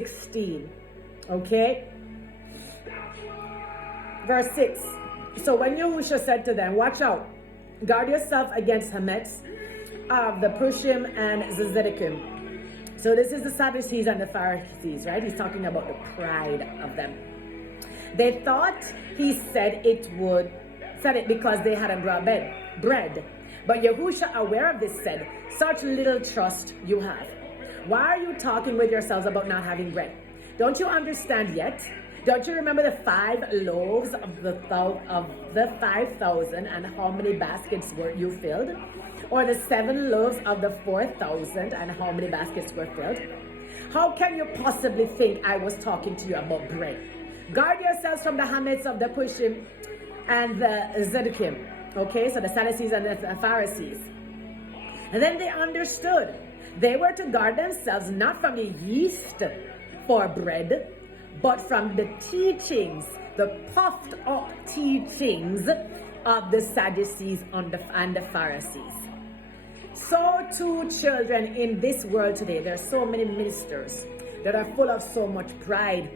16. Okay? Verse 6. So when Yahushua said to them, watch out, guard yourself against Hametz, the Prushim and Zedekim. So this is the Sadducees and the Pharisees, right? He's talking about the pride of them. They thought he said it because they hadn't brought bread. But Yahushua, aware of this, said, such little trust you have. Why are you talking with yourselves about not having bread? Don't you understand yet? Don't you remember the 5 loaves of the 5,000 and how many baskets were you filled? Or the 7 loaves of the 4,000 and how many baskets were filled? How can you possibly think I was talking to you about bread? Guard yourselves from the Hametz of the Pushim and the Zedekim. Okay, so the Sadducees and the Pharisees. And then they understood. They were to guard themselves not from the yeast for bread, but from the teachings, the puffed up teachings of the Sadducees and the Pharisees. So too, children, in this world today, there are so many ministers that are full of so much pride.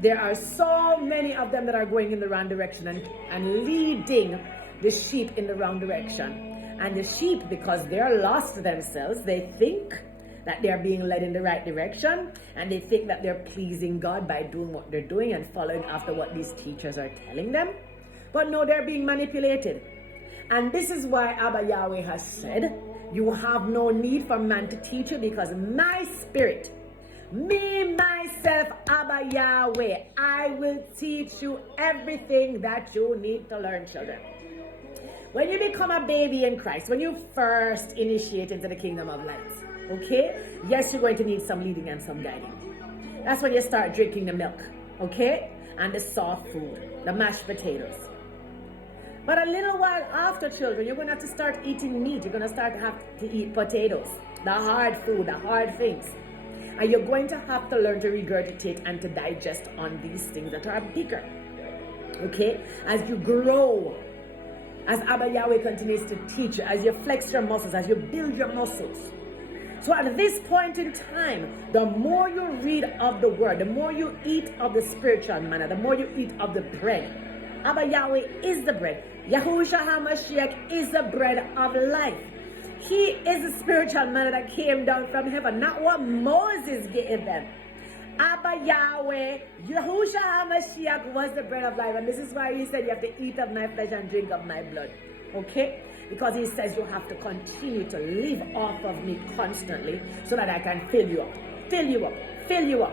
There are so many of them that are going in the wrong direction and leading the sheep in the wrong direction. And the sheep, because they're lost themselves, they think that they're being led in the right direction, and they think that they're pleasing God by doing what they're doing and following after what these teachers are telling them. But no, they're being manipulated. And this is why Abba Yahweh has said, you have no need for man to teach you, because my spirit, me, myself, Abba Yahweh, I will teach you everything that you need to learn, children. When you become a baby in Christ, when you first initiate into the kingdom of light, okay? Yes, you're going to need some leading and some guiding. That's when you start drinking the milk, okay? And the soft food, the mashed potatoes. But a little while after, children, you're going to have to start eating meat. You're going to have to eat potatoes, the hard food, the hard things. And you're going to have to learn to regurgitate and to digest on these things that are bigger, okay? As you grow, as Abba Yahweh continues to teach you, as you flex your muscles, as you build your muscles. So at this point in time, the more you read of the word, the more you eat of the spiritual manna, the more you eat of the bread. Abba Yahweh is the bread. Yahushua HaMashiach is the bread of life. He is the spiritual manna that came down from heaven, not what Moses gave them. Abba Yahweh, Yahushua HaMashiach was the bread of life. And this is why he said you have to eat of my flesh and drink of my blood. Okay? Because he says you have to continue to live off of me constantly so that I can fill you up, fill you up, fill you up.